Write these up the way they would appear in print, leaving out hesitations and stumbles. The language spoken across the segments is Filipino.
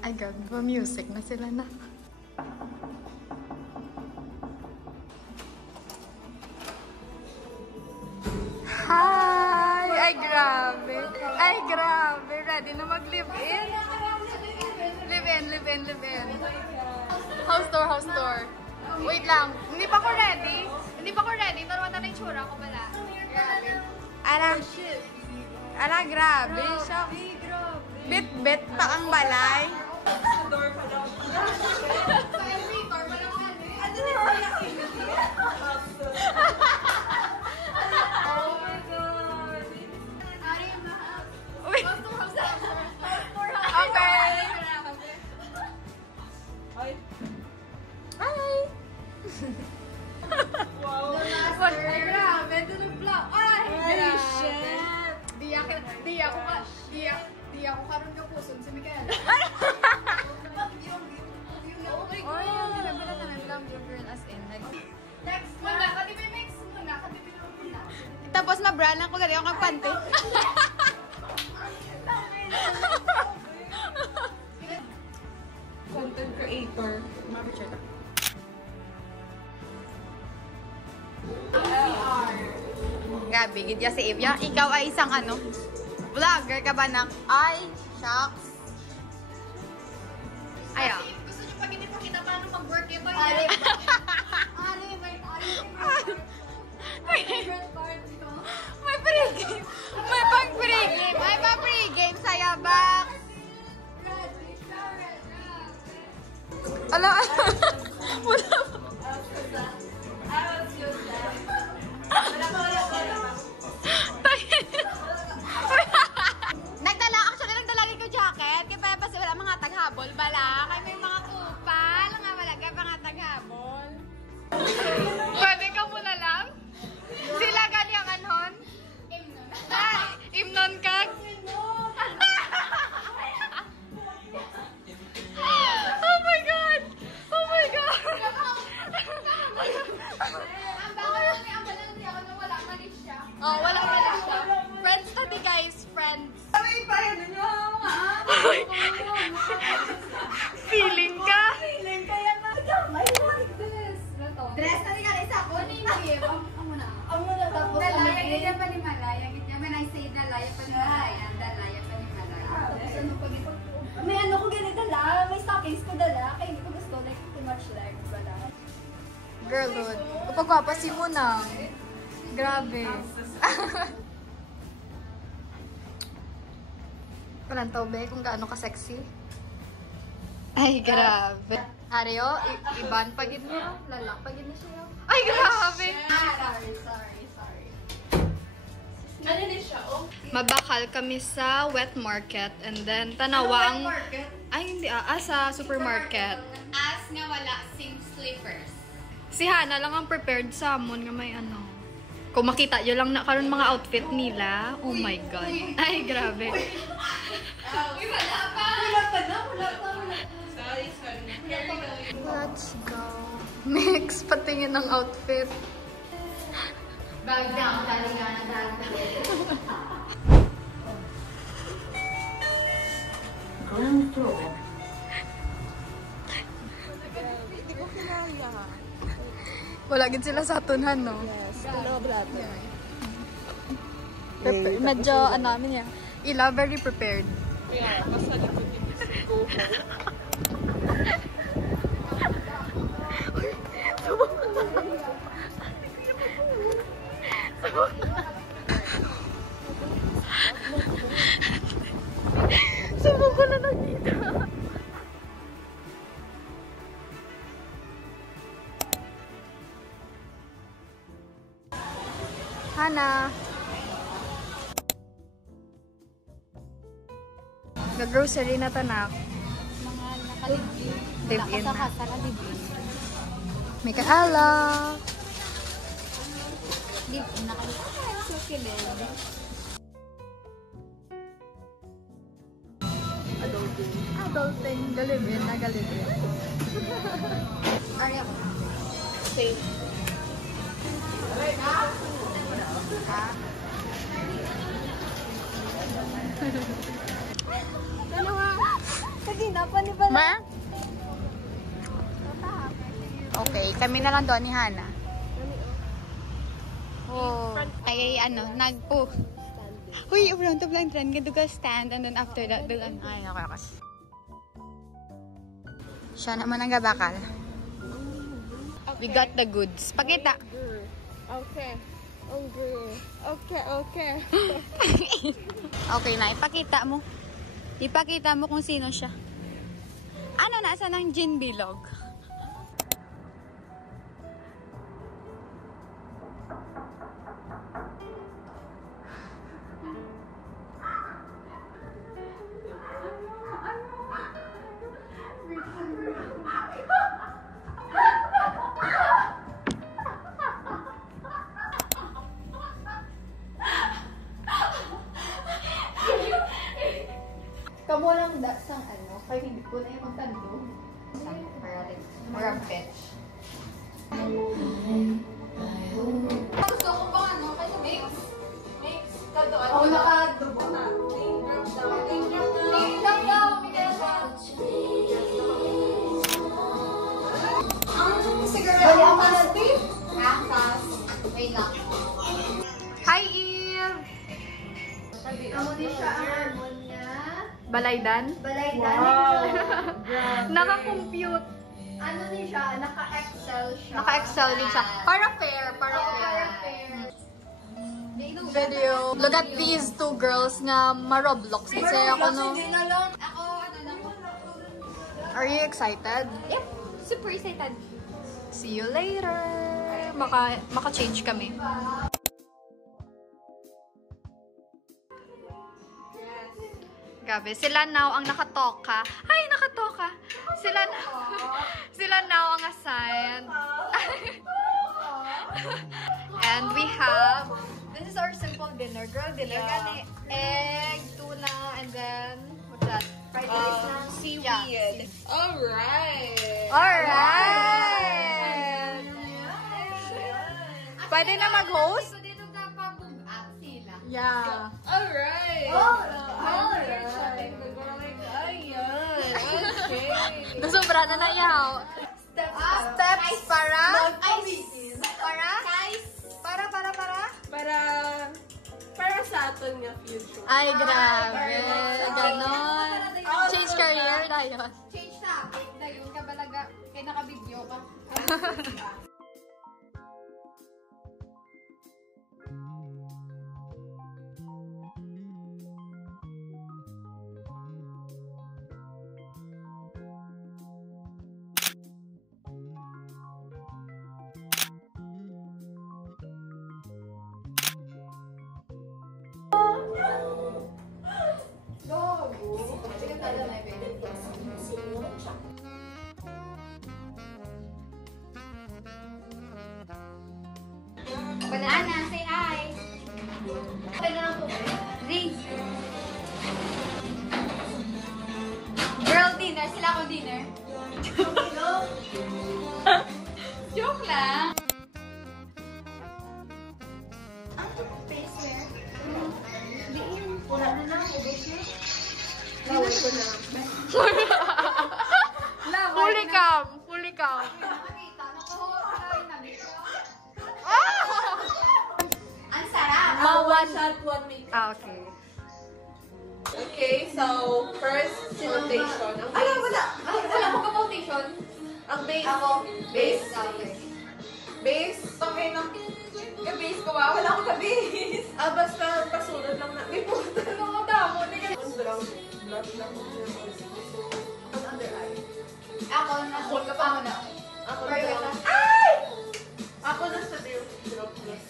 Ay, gagawin music na sila na. Hi! Ay, grabe. Ay, grabe. Ready na mag-live-in? Live-in, live-in, live-in. House tour, house tour. Wait lang. Hindi pa ko ready. Hindi pa ko ready. Pero mata na yung tsura ko pala. Grabe. Ala, grabe. Siya. Bit-bit pa ang balay. Door pa lang. Sa elevator pa lang. Ano na yung oh my God. Wait. Okay. Hi. Hi. Wow. Ay, grabe. Doon ang vlog. Ay, shit. Di ako karoon ka puson si Mikael. Oh my God. Hindi na pala namin vlog yung girl as in. Next muna. Katibi next muna. Katibi na muna. Tapos na-brand ako gali ako kang pante. Content creator. Mabichet ako. Gabi, gidya si Evia. Ikaw ay isang ano? Vlogger ka ba ng... Ay, shucks. Ayaw. Gusto nyo pag hindi pakita paano mag-work ito? May pre-game. May pang-pre-game. May pang-pre-game sa yabak. Ala, wala pa. Taghabol bala. Kaya may mga kupal. Nga wala ka mga taghabol. Pwede ka muna lang? Sila ganyang anon? Imnon. Ay, imnon kag? Oh my God! Oh my God! Ang bawal lang ni Amba lang ako na wala malis siya. Oh, wala malis siya. Friends to be guys, friends. Ay, pa yun nyo. Feeling ka? Feeling ka yan na. I like this. Dress na rin ka isa ko. Ano yung give? Amo na. Amo na. Tapos dalaya. Ganyan pa ni Malaya. When I say dalaya pa ni Malaya. Dalaya pa ni Malaya. Tapos ano pag ito? May ano ko ganito dala. May stockings ko dala. Kaya hindi ko gusto. Like too much legs. Wala. Girlhood. Kapag-wapasi mo na. Grabe. Walang taube kung gaano ka-sexy. Ay, grabe. Areo, iban pagid mo. Lalak pagid na siya. Ay, grabe. Sorry. Ano din siya, oh? Mabakal kami sa wet market and then tanawa ang... Ay, hindi sa supermarket. As nga wala sing slippers. Si Hana lang ang prepared sa amon nga may ano. Kung makita nyo lang na karon mga outfit nila. Oh my God. Ay, grabe. Wala pa. Let's go. Next, patingin ng outfit. Bag down, talingan na wala gid sila sa atunhan, no? Yes. Medyo, ano namin yan. Ila, very prepared. Yeah, basta dito go home. Subok ko na nakita. Hana. Ga-grocery na tanak. Mga nakalibin. Live-in na. Nakalibin. May kaala. Live-in, nakalibin. So kilid. Adulting. Galibin na galibin. Arya ko. Safe. Ano nga? Kasi Napan ni pala. Ma? Okay, kami na lang doon ni Hana. Oh. Ay, ano, nagpo. Uy, ulang to lang trend. Ganto ka stand and then after that, doon. Ay, nakakas. Siya naman ang gabakal. We got the goods. Pakita. Okay. Okay. Okay na, ipakita mo. Ipakita mo kung sino siya. Ano, nasa ng gin bilog? Kamu lang sang ano, kaya hindi ko na yung magtandog. Mga bench. Gusto ko bang ano, kasi mix. Mix, kadoan. Oo, nakadubo. Name drop daw, Miguel. Siguro, ang malati. Akas. Wait lang. Hi, Eve! Amo din siya ang harmonia. Balaydan? Balaydan. Wow. Naka-compute. Ano din siya? Naka-excel siya. Naka-excel din siya. Para fair. Para fair. Video. Look at these two girls nga ma-Roblox. Kasi ako no. Ako, ano lang. Are you excited? Yep. Super excited. See you later. Maka-change kami. Grabe, sila now ang nakatoka. Ay, nakatoka. Sila now ang assigned. And we have, this is our simple dinner. Girl dinner. Gani, egg, tuna, and then, what's that? Fried rice na? Seaweed. Alright. Alright! Pwede na mag-host? Dito na pag-up sila. Yeah. Alright. Alright. Ayan. Okay. Nasobra na yaw. Steps para? Para sa aton nga future. Ay, grabe. Ganon. Change career dayon. Change topic. Dayon ka balaga. Kaya naka-video ka. Banana, say hi. Okay na lang po. Ring. Girl dinner, sila ako dinner. Joke lang. Face wear. Diin. Wala na lang. Ubus na. Laway ko na. Fully cam. Fully cam. Nakakita. Nakuha na dito. Ang sarap. One shot, one make. Okay. Okay, so first foundation. Wala ko ka foundation. Ang base. Ako, base. Okay. Base. Okay, no. Ka-base ko ba? Wala ko ka-base. Basta pasunod lang na. May pumunta. Ano damo? Ang brown. Black lang. Ang under eye. Ako, nasa ka pa mo na. Ako Perfect. na. Ay! Ako na sa drop plus.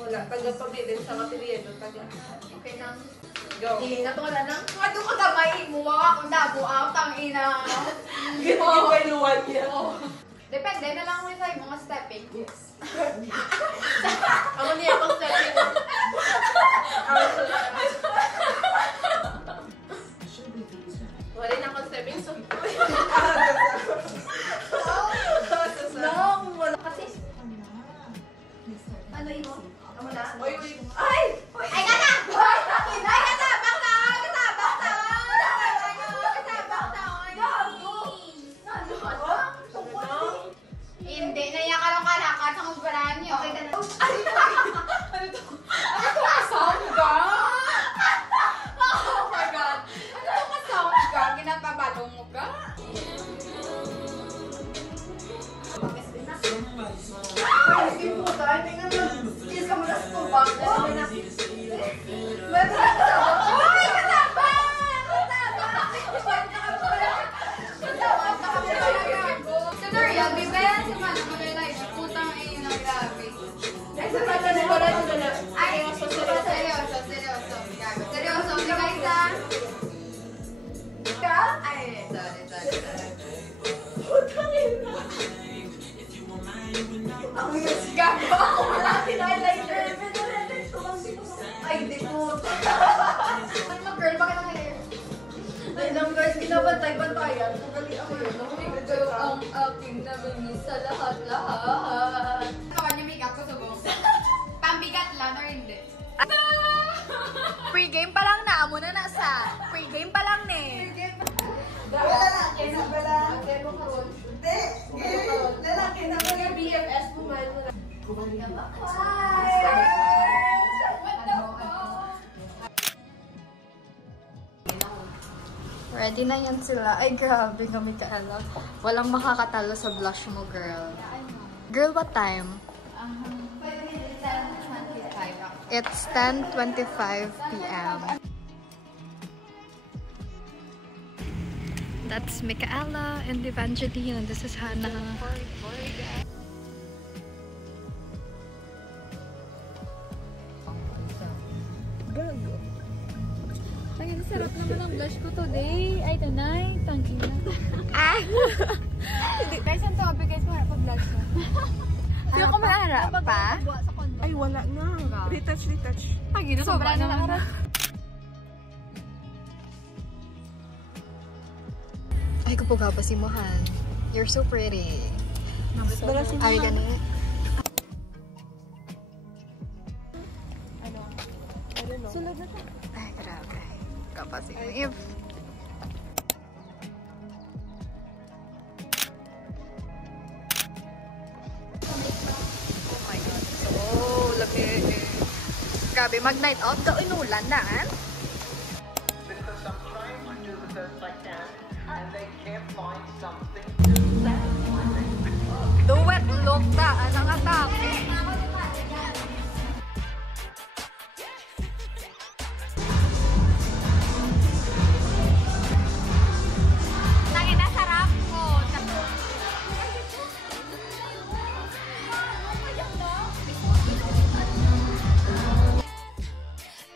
Wala. Taga-pabilin sa material. Okay lang. Go. Natulad lang. Ano ka gamay mo? Ako dabo out. Ang ina. Ginigibayluan niya. Depende na lang mo sa mga stepping. Yes. Ako niya pang stepping. Wala na akong stepping. So, No, wala kasi. Ano imo? Amo na? Oy, wait. Ay! Ay, gana! Ay, gana! Bakta! Gana! Bakta! akong mukha. Ay, puta, tingnan mo. Kiss ka mo na sa tubak. Tutorial, di ba yan sa mga mag-realize? Putang ina, grabe. Ay, seryoso. Gago. Seryoso, di ba isa? Ay, sorry. Gago ako wala highlighter. Ay, di po. Ano girl, bakit ang hair? Ay, nang guys, binabantay-bantayan. Nagali ako yun. Ikaw ang aking naminis sa lahat-lahat. Kawan yung makeup ko subong. Pambigat lang or hindi? Pre-game pa lang na. Amo na nasa. Pre-game pa lang ne. Lalaki na pala. Lalaki na pala. BFS mo man. Ready na yan sila. Ay, grabe nga, Micaela. Walang makakatalo sa blush mo, girl. Girl, what time? It's 10:25 p.m. That's Micaela and Evangeline, and this is Hannah. Ay, sarap naman ang blush ko today. Ay, tonight. Tangina. Guys, ang topic guys, mahal pa blush ko. Hindi ko maharap pa. Ay, wala na. Retouch. Ay, gino, sobra na lang. Ay, kapag kapasimuhan. You're so pretty. Are you gonna? Sulod na to. Ay, grabe. Kapasimuhan. Oh my God. So, lamig. Grabe, mag-night out. Gawin ulan na, eh? Because I'm trying to do the best I can, and they can't find something to satisfy me. Duwet look ta. Anong atake? Tangina, sarap ko.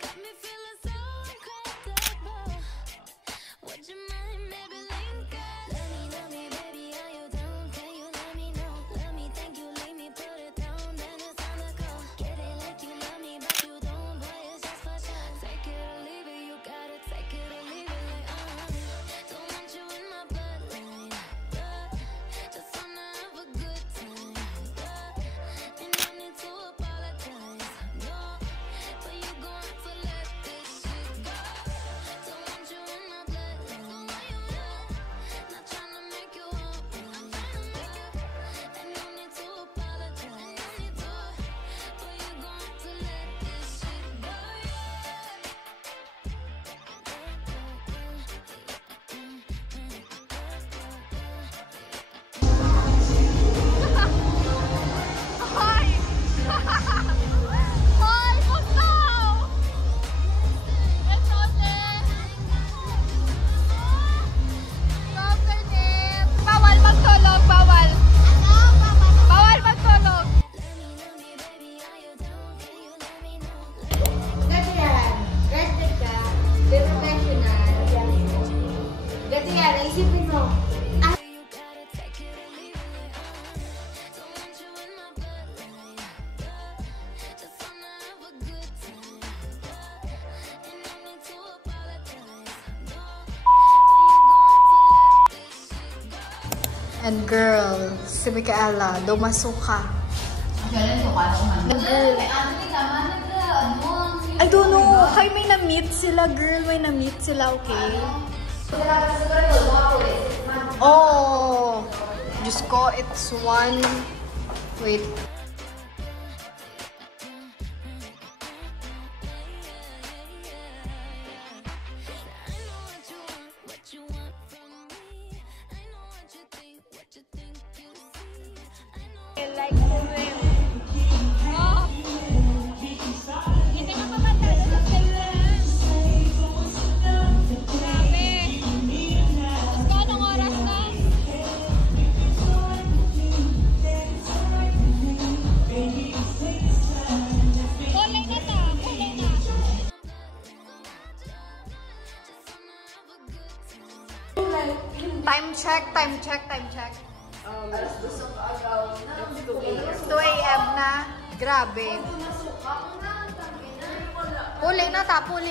Got me feeling so uncomfortable. Would you mind maybe link up? Love me, baby, are you down? Can you let me know? Love me, thank you, leave me, put it down, then it's on the go. Get it like you love me, but you don't, boy, it's just for show. Take it or leave it, you gotta take it or leave it, like, don't want you in my bloodline, just wanna have a good time, and no need to apologize, no, but you gon' have to let this shit go. Don't want you in my bloodline, not tryna make you up, and no need to apologize, but you gon' have to let this shit go. Hoy! Hoy! Wag na! Ito din! Governor! Bawal magtulog! Bawal! Bawal magtulog! Ganyan. Ganda ka. Professional. Ganyan. Isipin mo. You gotta take it or leave it, don't want you in my bloodline, just wanna have a good time, and no need to apologize, no, but you gon' have to let this shit go. And girl, si Micaela, dumasuka. I don't know. Hay, may na-meet sila, girl. May na-meet sila, okay? Oh! Diyos ko, it's one... Wait. I know what you want from me. Time check. Alas 2 ng agaw. It's 2 a.m. 2 a.m. na. Grabe. Puli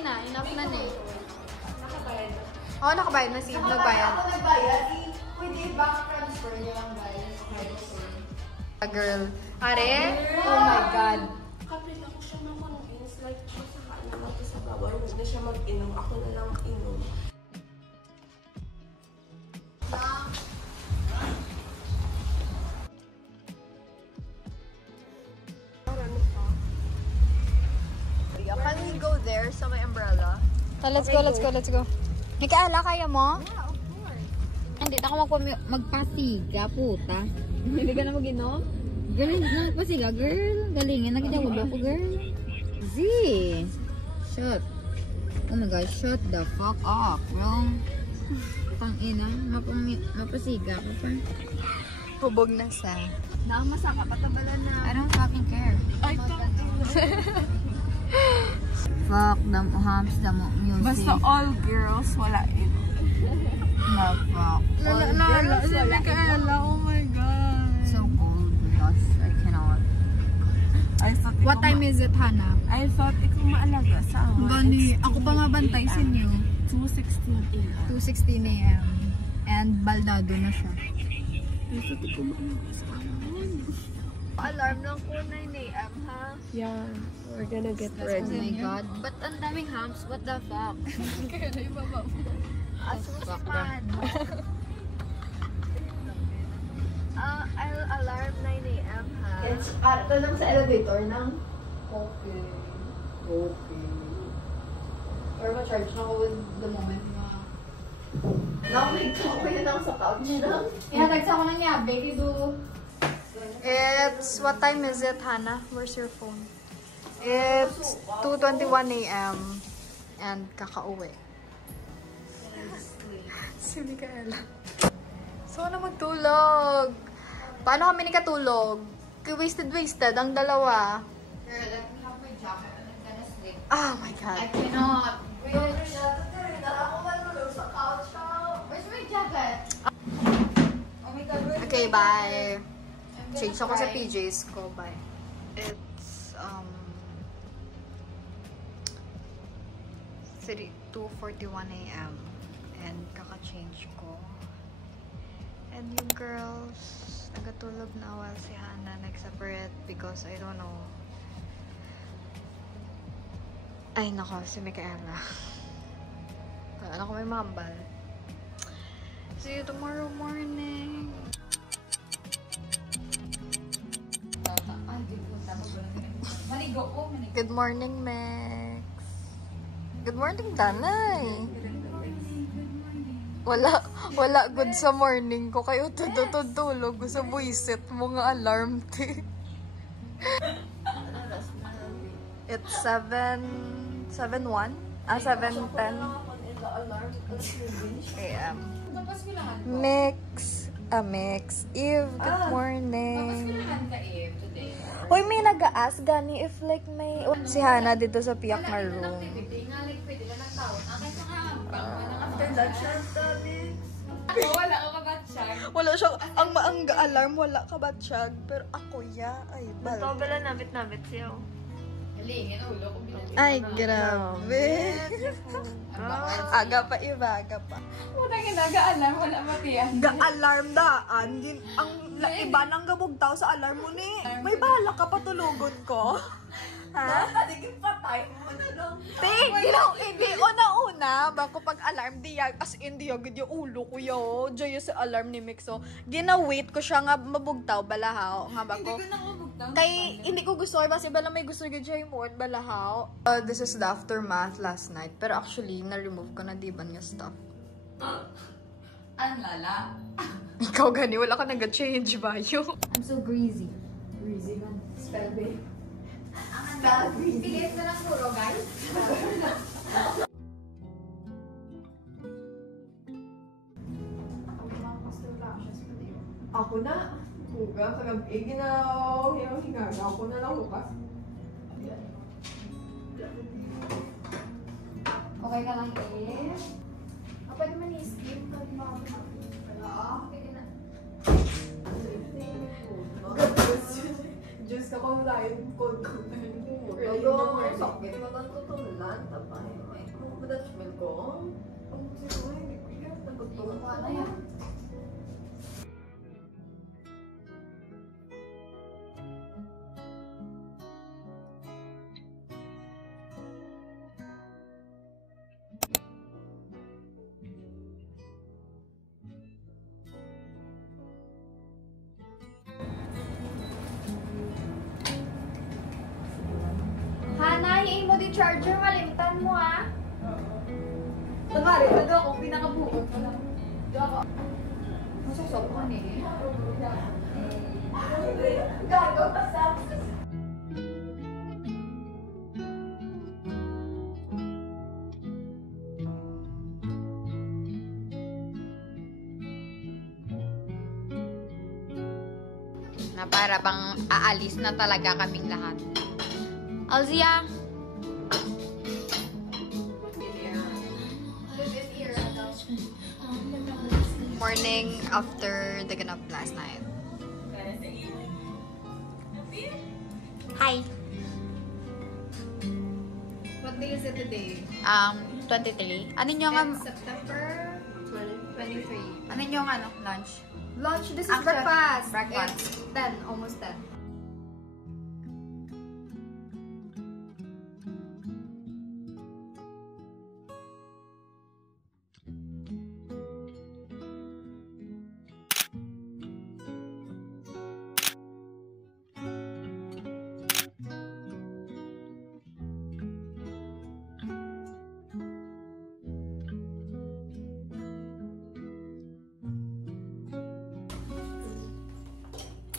na. Enough na eh. Nakabayad na. Oo, nakabayad na si Eve. Nagbayad. Ako nagbayad. Pwede bank transfer niya lang guys. Girl. Are? Oh my God. Kapit ako siya mamangins. Like, masaka naman ito sa babaw. Huwag na siya mag-inom. Ako na lang inom. Can we go there sa may umbrella? Let's go. Mikaela, kaya mo? Yeah, of course. Hindi na ako magpasiga, puta. Hindi ka na mag-inom? Girl, nagpasiga, girl. Galingan, nagjawab ako, girl. Z. Shut. Oh my God, shut the fuck up, bro. Tangina, mapasiga ka pa. Hubog na sa. Nakamasaka, patabalan na. I don't fucking care. Ay, Fuck, hams, music. basta all girls, wala in. No, fuck. Mikaela, oh my God. So cold, gosh, I cannot. I thought What time is it, Hana? I thought ikaw maalaga sa akin. Gani, ako pa nga bantay sa inyo. 2:16 a.m. 2:16 a.m. And baldado na siya. I thought ikaw maalaga sa akin. Alarm lang po 9 a.m. ha? Yeah, we're gonna get Oh ready. my God. But ang daming hams, what the fuck? Asusukan. I'll alarm 9 a.m. ha? It's ito lang sa elevator ng Okay. Or ma-charge na ako with the moment na... Nakamig ko yun lang sa couch lang. Inatagsa ko na niya, baby do. It's, what time is it, Hannah? Where's your phone? It's 2:21 a.m. And kakauwi. Si Mikaela. So, na magtulog. Paano kami nikatulog? Wasted ang dalawa. Girl, let me have my jacket and I'm gonna sleep. Oh my God. I cannot. Ako malulog sa couch ko. Where's my jacket? Oh my God, where's Okay, my bye. jacket? I'm gonna Change ako sa cry. PJs ko. Bye. It's 2:41 a.m. And kaka-change ko. And yung girls, nagatulog na while si Hannah nag-separate because I don't know. Ay nako, si Mikaela. Ano ko may mambal. See you tomorrow morning. Good morning, Mex. Good morning, Danay. Wala good sa morning ko. Kayo tutulog sa buisit mo nga alarm, te. It's 7:01? 7:10 a.m. Mix. Eve, good morning. Uy, may nag-a-ask gani if like may... Si Hannah dito sa piyak na room. After that shot, wala ka kabatsyag. Wala siya, ang alarm wala ka batsyag. Pero ako ay, bal. Tobala nabit siya. Ay, grabe. Aga pa, aga pa. Putang ina, ga-alarm, wala matiyan. Ga-alarm daan. Ang iba nang gabugtaw sa alarm mo ni. May bala ka patulugon ko. Ha? Adigin patay mo na lang. Hindi una-una. Bako pag alarm, diyag, as in diyag, yung ulo ko yo. Diyo sa alarm ni Mixo. Gina-wait ko siya nga mabugtaw, balahaw. Nga bako. Hindi ko na mabugtaw. Kay, hindi ko gusto, kasi bala may gusto nyo dyan mo, balahaw. This is the aftermath last night. Pero actually, na-remove ko na diban yung stuff. Ang lala. Ikaw gani, wala ka nag-change ba yun? I'm so greasy. Breezy man. Spell babe. Pilis na lang puro, guys. Ako na. Huga. Kagabi, ginaw. Yung higaga. Ako na lang hugas. Okay ka lang, eh. Pwede man i-skip. Pwede mo ako. Okay na. Diyos ka kung lain ko. Ayun, sakit na lang tutulan. Tapay. Kung madachment ko. Iwan ko na yan. Hana, yung mo di charger, malimtan mo ah. Kunwari, nag ako, pinakabuot ko lang. Masusok ko eh. Gago pa sa Na para bang aalis na talaga kaming lahat. Alzia! Morning after the ganap last night. Hi! What day is it today? 23. Ano yung September 23. ano yung lunch? Lunch, this is Actually, breakfast. breakfast. It's 10, almost 10.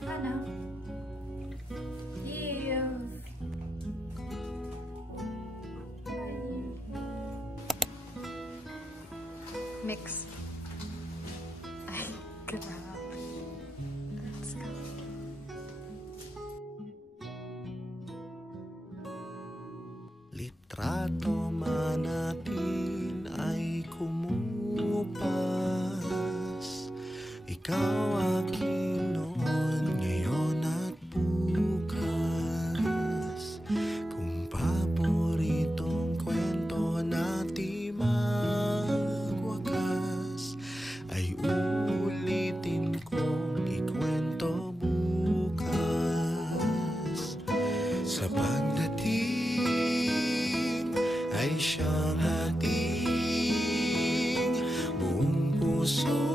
Hana. Give. Mix. Ay, grabe. Let's go. Litrato man natin ay kumupas. Ikaw akin noon, ngayon at bukas. Kung paboritong kwento natin magwakas, ay uulitin kong ikwento bukas. Sa pagdating ay siyang ating buong puso